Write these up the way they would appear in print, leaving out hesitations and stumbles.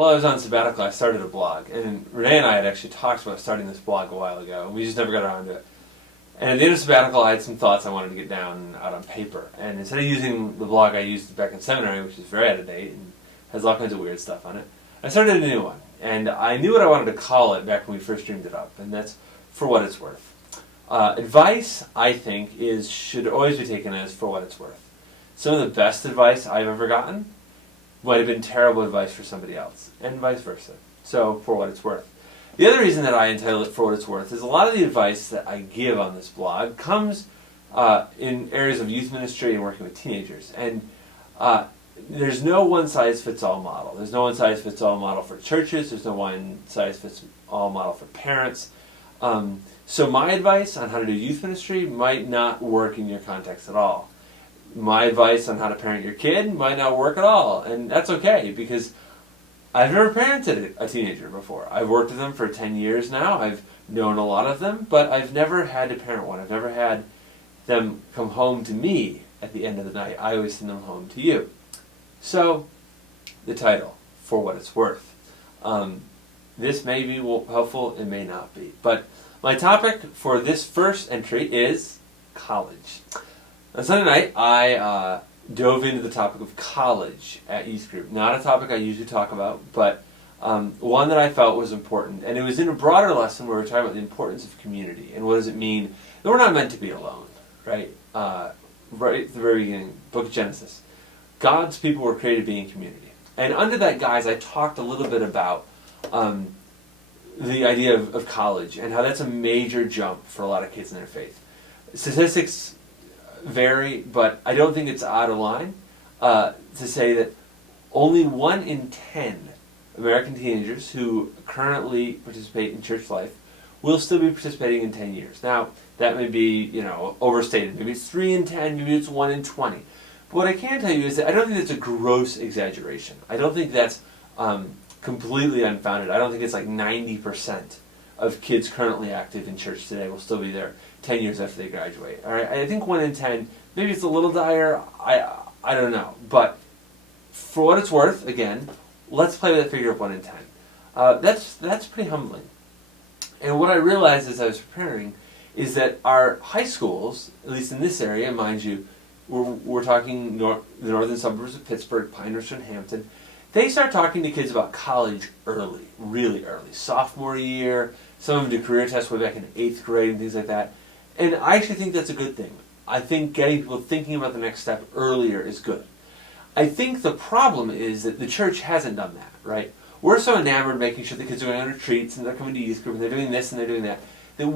while I was on sabbatical, I started a blog. And Renee and I had actually talked about starting this blog a while ago, and we just never got around to it. And at the end of sabbatical, I had some thoughts I wanted to get down out on paper. And instead of using the blog I used back in seminary, which is very out of date and has all kinds of weird stuff on it, I started a new one. And I knew what I wanted to call it back when we first dreamed it up, and that's For What It's Worth. Advice, I think, should always be taken as for what it's worth. Some of the best advice I've ever gotten might have been terrible advice for somebody else, and vice versa. So, for what it's worth. The other reason that I entitle it For What It's Worth is a lot of the advice that I give on this blog comes in areas of youth ministry and working with teenagers. And there's no one-size-fits-all model. There's no one-size-fits-all model for churches. There's no one-size-fits-all model for parents. So my advice on how to do youth ministry might not work in your context at all. My advice on how to parent your kid might not work at all, and that's okay, because I've never parented a teenager before. I've worked with them for 10 years now. I've known a lot of them, but I've never had to parent one. I've never had them come home to me at the end of the night. I always send them home to you. So, the title, For What It's Worth. This may be helpful, it may not be. But my topic for this first entry is college. On Sunday night, I dove into the topic of college at youth group. Not a topic I usually talk about, but one that I felt was important. And it was in a broader lesson where we were talking about the importance of community and what does it mean that we're not meant to be alone, right? Right at the very beginning, book of Genesis. God's people were created to be in community. And under that guise, I talked a little bit about the idea of college and how that's a major jump for a lot of kids in their faith. Statistics vary, but I don't think it's out of line to say that only 1 in 10 American teenagers who currently participate in church life will still be participating in 10 years. Now, that may be, overstated. Maybe it's 3 in 10, maybe it's 1 in 20. But what I can tell you is that I don't think that's a gross exaggeration. I don't think that's completely unfounded. I don't think it's like 90% of kids currently active in church today will still be there 10 years after they graduate. All right? I think 1 in 10, maybe it's a little dire, I don't know. But for what it's worth, again, let's play with that figure of 1 in 10. That's pretty humbling. And what I realized as I was preparing is that our high schools, at least in this area, mind you, we're talking the northern suburbs of Pittsburgh, Pinehurst, and Hampton, they start talking to kids about college early, really early. Sophomore year, some of them do career tests way back in 8th grade and things like that. And I actually think that's a good thing. I think getting people thinking about the next step earlier is good. I think the problem is that the church hasn't done that, right? We're so enamored making sure the kids are going on retreats and they're coming to youth group and they're doing this and they're doing that, that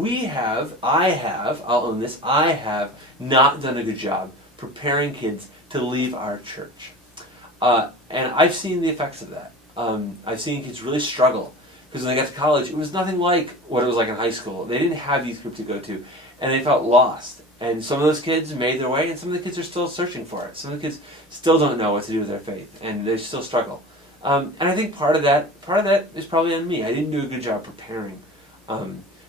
I'll own this, I have not done a good job preparing kids to leave our church. And I've seen the effects of that. I've seen kids really struggle because when they got to college, it was nothing like what it was like in high school. They didn't have youth group to go to, and they felt lost. And some of those kids made their way, and some of the kids are still searching for it. Some of the kids still don't know what to do with their faith, and they still struggle. And I think part of that is probably on me. I didn't do a good job preparing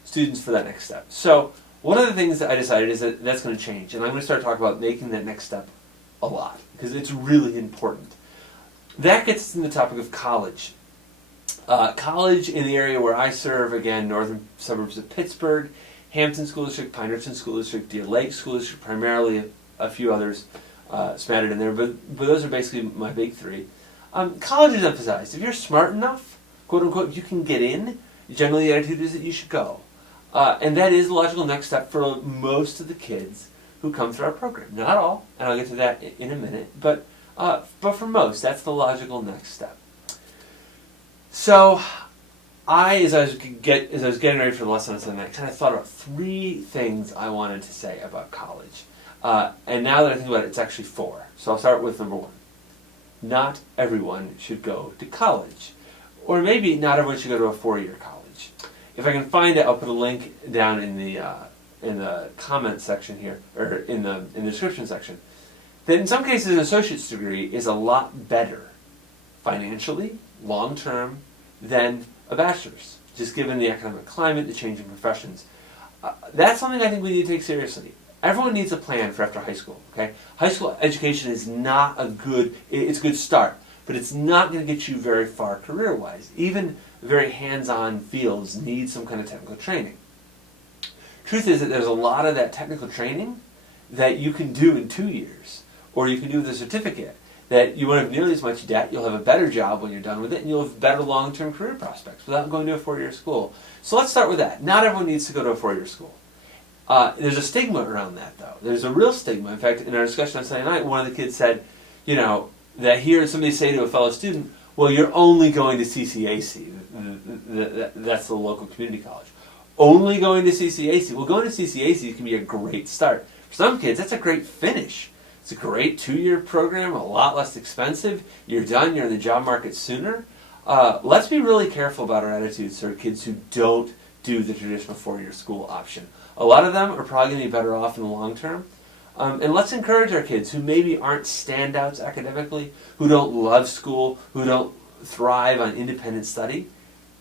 students for that next step. So one of the things that I decided is that that's going to change, and I'm going to start talking about making that next step a lot because it's really important. That gets us in the topic of college. College in the area where I serve, again, northern suburbs of Pittsburgh, Hampton School District, Pinehurst School District, Deer Lake School District, primarily a few others smattered in there, but those are basically my big three. College is emphasized. If you're smart enough, quote unquote, you can get in. Generally, the attitude is that you should go. And that is the logical next step for most of the kids who come through our program. Not all, and I'll get to that in a minute, but for most, that's the logical next step. So, as I was getting ready for the lesson on Sunday night, I kind of thought about 3 things I wanted to say about college. And now that I think about it, it's actually 4. So I'll start with number 1. Not everyone should go to college. Or maybe not everyone should go to a 4-year college. If I can find it, I'll put a link down in the comment section here, or in the description section. That in some cases an associate's degree is a lot better financially, long-term, than a bachelor's, just given the economic climate, the changing professions. That's something I think we need to take seriously. Everyone needs a plan for after high school, okay? High school education is not it's a good start, but it's not going to get you very far career-wise. Even very hands-on fields need some kind of technical training. Truth is that there's a lot of that technical training that you can do in 2 years, or you can do with a certificate, that you won't have nearly as much debt, you'll have a better job when you're done with it, and you'll have better long-term career prospects without going to a 4-year school. So let's start with that. Not everyone needs to go to a 4-year school. There's a stigma around that, though. There's a real stigma. In fact, in our discussion on Sunday night, one of the kids said, that he heard somebody say to a fellow student, well, you're only going to CCAC. That's the local community college. Only going to CCAC. Well, going to CCAC can be a great start. For some kids, that's a great finish. It's a great 2-year program, a lot less expensive. You're done, you're in the job market sooner. Let's be really careful about our attitudes toward kids who don't do the traditional 4-year school option. A lot of them are probably going to be better off in the long term. And let's encourage our kids who maybe aren't standouts academically, who don't love school, who don't thrive on independent study.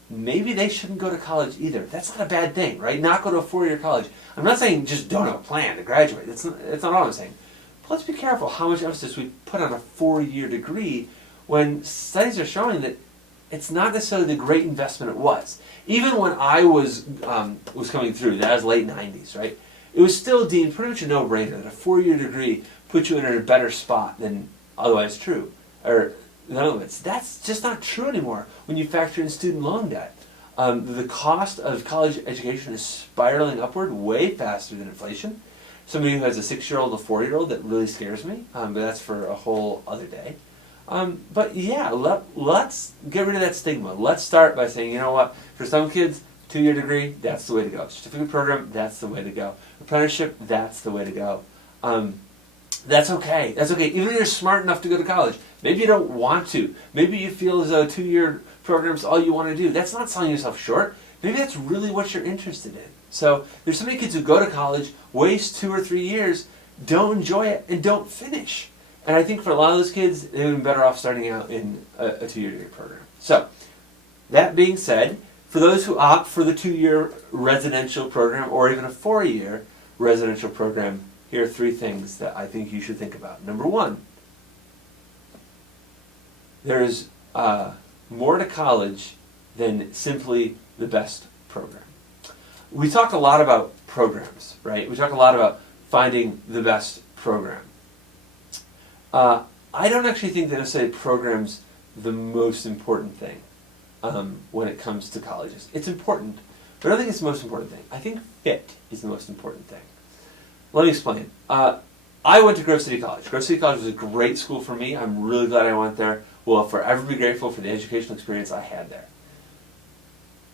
Maybe they shouldn't go to college either. That's not a bad thing, right? Not go to a 4-year college. I'm not saying just don't have a plan to graduate. That's not all I'm saying. But let's be careful how much emphasis we put on a 4-year degree when studies are showing that it's not necessarily the great investment it was. Even when I was coming through, that was late 90s, right? It was still deemed pretty much a no-brainer that a 4-year degree puts you in a better spot than otherwise true. Or, in other words, that's just not true anymore when you factor in student loan debt. The cost of college education is spiraling upward way faster than inflation. Somebody who has a 6-year-old, a 4-year-old, that really scares me, but that's for a whole other day. But yeah, let's get rid of that stigma. Let's start by saying, you know what, for some kids, 2-year degree, that's the way to go. Certificate program, that's the way to go. Apprenticeship, that's the way to go. That's okay. That's okay. Even if you're smart enough to go to college, maybe you don't want to. Maybe you feel as though 2-year program's all you want to do. That's not selling yourself short. Maybe that's really what you're interested in. So there's so many kids who go to college, waste 2 or 3 years, don't enjoy it, and don't finish. And I think for a lot of those kids, they would have been better off starting out in a 2-year degree program. So, that being said, for those who opt for the 2-year residential program or even a 4-year residential program, here are 3 things that I think you should think about. Number 1, there's more to college than simply the best program. We talk a lot about programs, right? We talk a lot about finding the best program. I don't actually think that necessarily program's the most important thing when it comes to colleges. It's important, but I don't think it's the most important thing. I think fit is the most important thing. Let me explain. I went to Grove City College. Grove City College was a great school for me. I'm really glad I went there. Will forever be grateful for the educational experience I had there.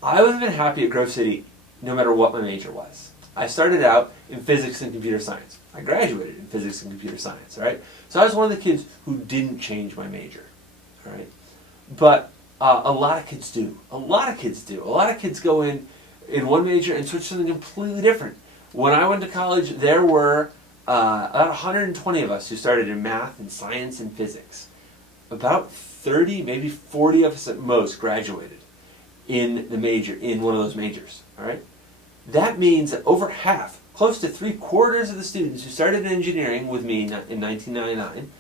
I would have been happy at Grove City no matter what my major was. I started out in physics and computer science. I graduated in physics and computer science, right? So I was one of the kids who didn't change my major, all right? But a lot of kids do. A lot of kids do. A lot of kids go in one major and switch to something completely different. When I went to college, there were about 120 of us who started in math and science and physics. About 30, maybe 40 of us at most graduated in the major, in one of those majors, all right? That means that over half, close to 3/4 of the students who started in engineering with me in 1999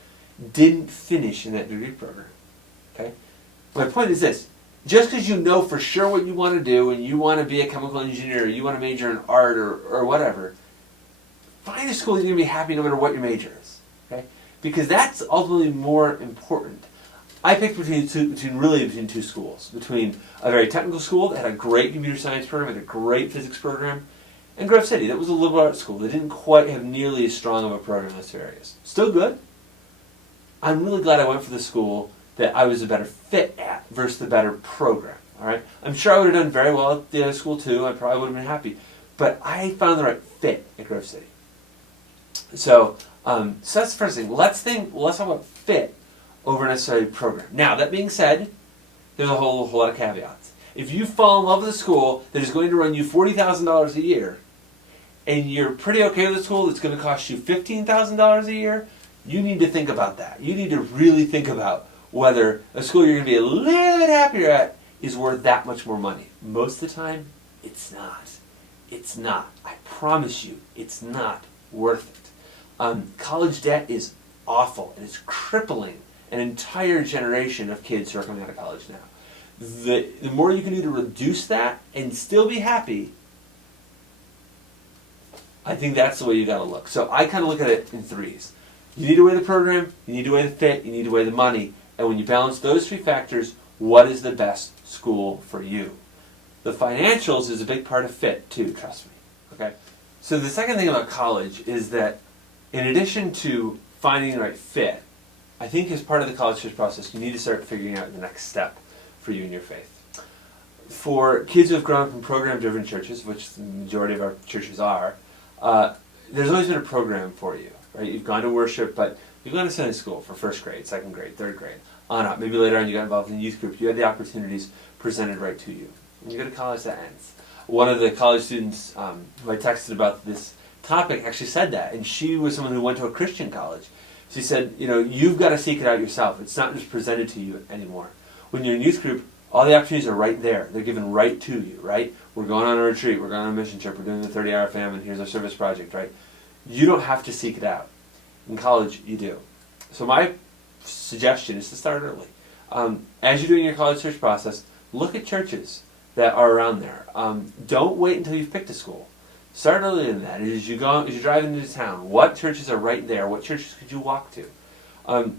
didn't finish in that degree program, okay? My point is this. Just because you know for sure what you want to do and you want to be a chemical engineer, or you want to major in art or whatever, find a school you're going to be happy no matter what your major is, okay? Because that's ultimately more important. I picked between two schools. Between a very technical school that had a great computer science program, had a great physics program, and Grove City, that was a liberal arts school that didn't quite have nearly as strong of a program in those two areas. Still good. I'm really glad I went for the school that I was a better fit at versus the better program. All right. I'm sure I would have done very well at the other school too. I probably would have been happy, but I found the right fit at Grove City. So that's the first thing. Let's talk about fit over necessarily program. Now, that being said, there's a whole lot of caveats. If you fall in love with a school that is going to run you $40,000 a year, and you're pretty okay with a school that's going to cost you $15,000 a year, you need to think about that. You need to really think about whether a school you're going to be a little bit happier at is worth that much more money. Most of the time, it's not. It's not. I promise you, it's not worth it. College debt is awful, and it's crippling, an entire generation of kids who are coming out of college now. The more you can do to reduce that and still be happy, I think that's the way you got to look. So I kind of look at it in threes. You need to weigh the program, you need to weigh the fit, you need to weigh the money, and when you balance those three factors, what is the best school for you? The financials is a big part of fit too, trust me. Okay. So the second thing about college is that in addition to finding the right fit, I think as part of the college choice process, you need to start figuring out the next step for you in your faith. For kids who have grown up in program-driven churches, which the majority of our churches are, there's always been a program for you, right? You've gone to worship, but you've gone to Sunday school for first grade, second grade, third grade, on up. Maybe later on you got involved in a youth group. You had the opportunities presented right to you. When you go to college, that ends. One of the college students who I texted about this topic actually said that, and she was someone who went to a Christian college. She said, you've got to seek it out yourself. It's not just presented to you anymore. When you're in youth group, all the opportunities are right there. They're given right to you, right? We're going on a retreat. We're going on a mission trip. We're doing the 30-hour famine. Here's our service project, right? You don't have to seek it out. In college, you do. So my suggestion is to start early. As you're doing your college search process, look at churches that are around there. Don't wait until you've picked a school. Start earlier than that. As you're driving into town, what churches are right there? What churches could you walk to?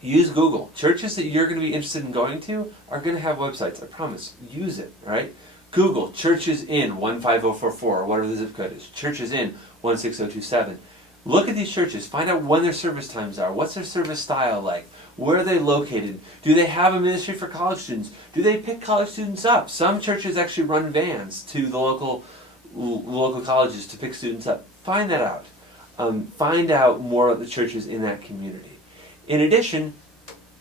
Use Google. Churches that you're going to be interested in going to are going to have websites. I promise. Use it, right? Google churches in 15044 or whatever the zip code is. Churches in 16027. Look at these churches. Find out when their service times are. What's their service style like? Where are they located? Do they have a ministry for college students? Do they pick college students up? Some churches actually run vans to the local colleges to pick students up. Find that out. Find out more about the churches in that community. In addition,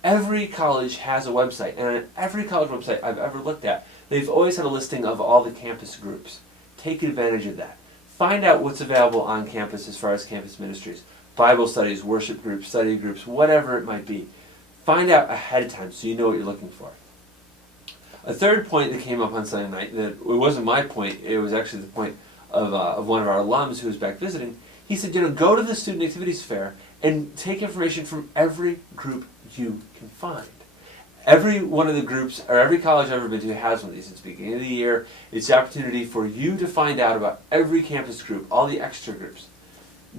every college has a website, and on every college website I've ever looked at, they've always had a listing of all the campus groups. Take advantage of that. Find out what's available on campus as far as campus ministries, Bible studies, worship groups, study groups, whatever it might be. Find out ahead of time so you know what you're looking for. A third point that came up on Sunday night, that it wasn't my point, it was actually the point of one of our alums who was back visiting. He said, go to the Student Activities Fair and take information from every group you can find. Every one of the groups, or every college I've ever been to has one of these. It's the beginning of the year. It's the opportunity for you to find out about every campus group, all the extra groups.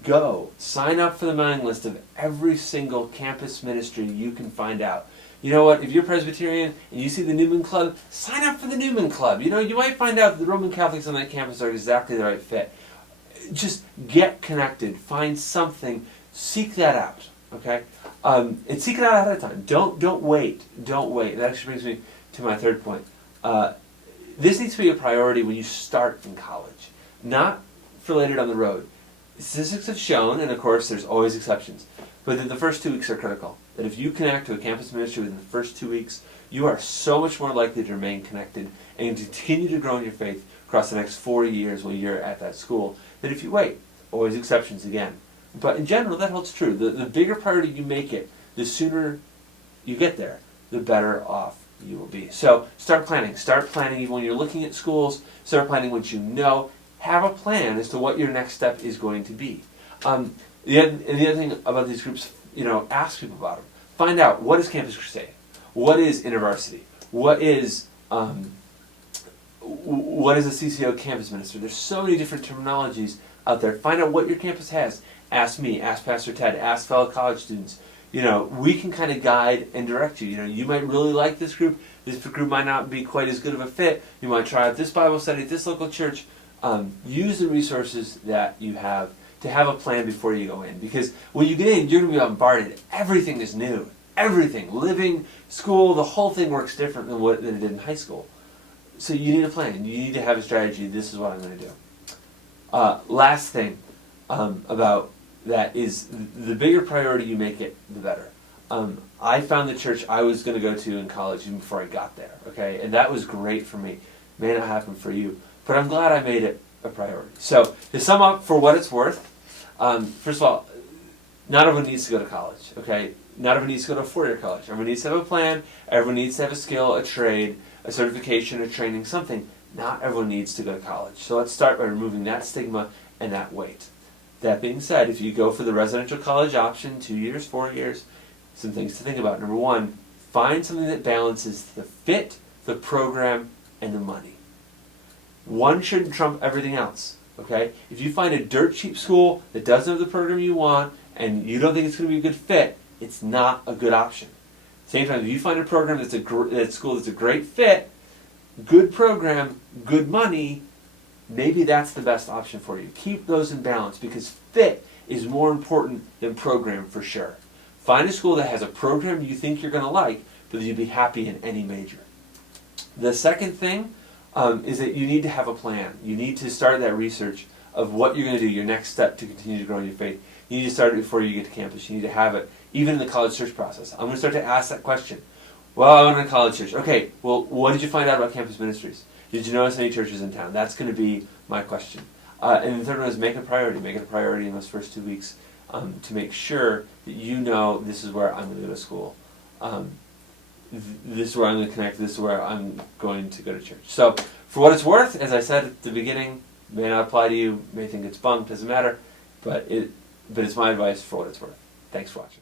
Go. Sign up for the mailing list of every single campus ministry you can find out. You know what? If you're Presbyterian and you see the Newman Club, sign up for the Newman Club. You might find out that the Roman Catholics on that campus are exactly the right fit. Just get connected. Find something. Seek that out. Okay? And seek it out ahead of time. Don't wait. Don't wait. That actually brings me to my third point. This needs to be a priority when you start in college, not for later down the road. Statistics have shown, and of course there's always exceptions, but that the first 2 weeks are critical. That if you connect to a campus ministry within the first 2 weeks, you are so much more likely to remain connected and continue to grow in your faith across the next 4 years while you're at that school than if you wait. Always exceptions again. But in general, that holds true. The bigger priority you make it, the sooner you get there, the better off you will be. So start planning. Start planning even when you're looking at schools. Start planning what you know. Have a plan as to what your next step is going to be. The other thing about these groups, ask people about them. Find out, what is Campus Crusade? What is InterVarsity? What is a CCO campus minister? There's so many different terminologies out there. Find out what your campus has. Ask me, ask Pastor Ted, ask fellow college students. We can kind of guide and direct you. You might really like this group. This group might not be quite as good of a fit. You might try out this Bible study at this local church. Use the resources that you have to have a plan before you go in. Because when you get in, you're going to be bombarded. Everything is new. Everything. Living, school, the whole thing works different than it did in high school. So you need a plan. You need to have a strategy. This is what I'm going to do. Last thing about that is the bigger priority you make it, the better. I found the church I was going to go to in college even before I got there. Okay, and that was great for me. May not happen for you. But I'm glad I made it a priority. So, to sum up for what it's worth, first of all, not everyone needs to go to college, okay? Not everyone needs to go to a four-year college. Everyone needs to have a plan. Everyone needs to have a skill, a trade, a certification, a training, something. Not everyone needs to go to college. So let's start by removing that stigma and that weight. That being said, if you go for the residential college option, 2 years, 4 years, some things to think about. Number one, find something that balances the fit, the program, and the money. One shouldn't trump everything else. Okay? If you find a dirt cheap school that doesn't have the program you want and you don't think it's going to be a good fit, it's not a good option. Same time, if you find a program that's a school that's a great fit, good program, good money, maybe that's the best option for you. Keep those in balance because fit is more important than program for sure. Find a school that has a program you think you're going to like, but that you'd be happy in any major. The second thing is that you need to have a plan. You need to start that research of what you're going to do, your next step to continue to grow in your faith. You need to start it before you get to campus. You need to have it, even in the college search process. I'm going to start to ask that question. Well, I went to college church. Okay, well, what did you find out about campus ministries? Did you notice any churches in town? That's going to be my question. And the third one is make it a priority. Make it a priority in those first 2 weeks to make sure that you know this is where I'm going to go to school. This is where I'm going to connect. This is where I'm going to go to church. So, for what it's worth, as I said at the beginning, may not apply to you, may think it's bunk, doesn't matter, but it's my advice for what it's worth. Thanks for watching.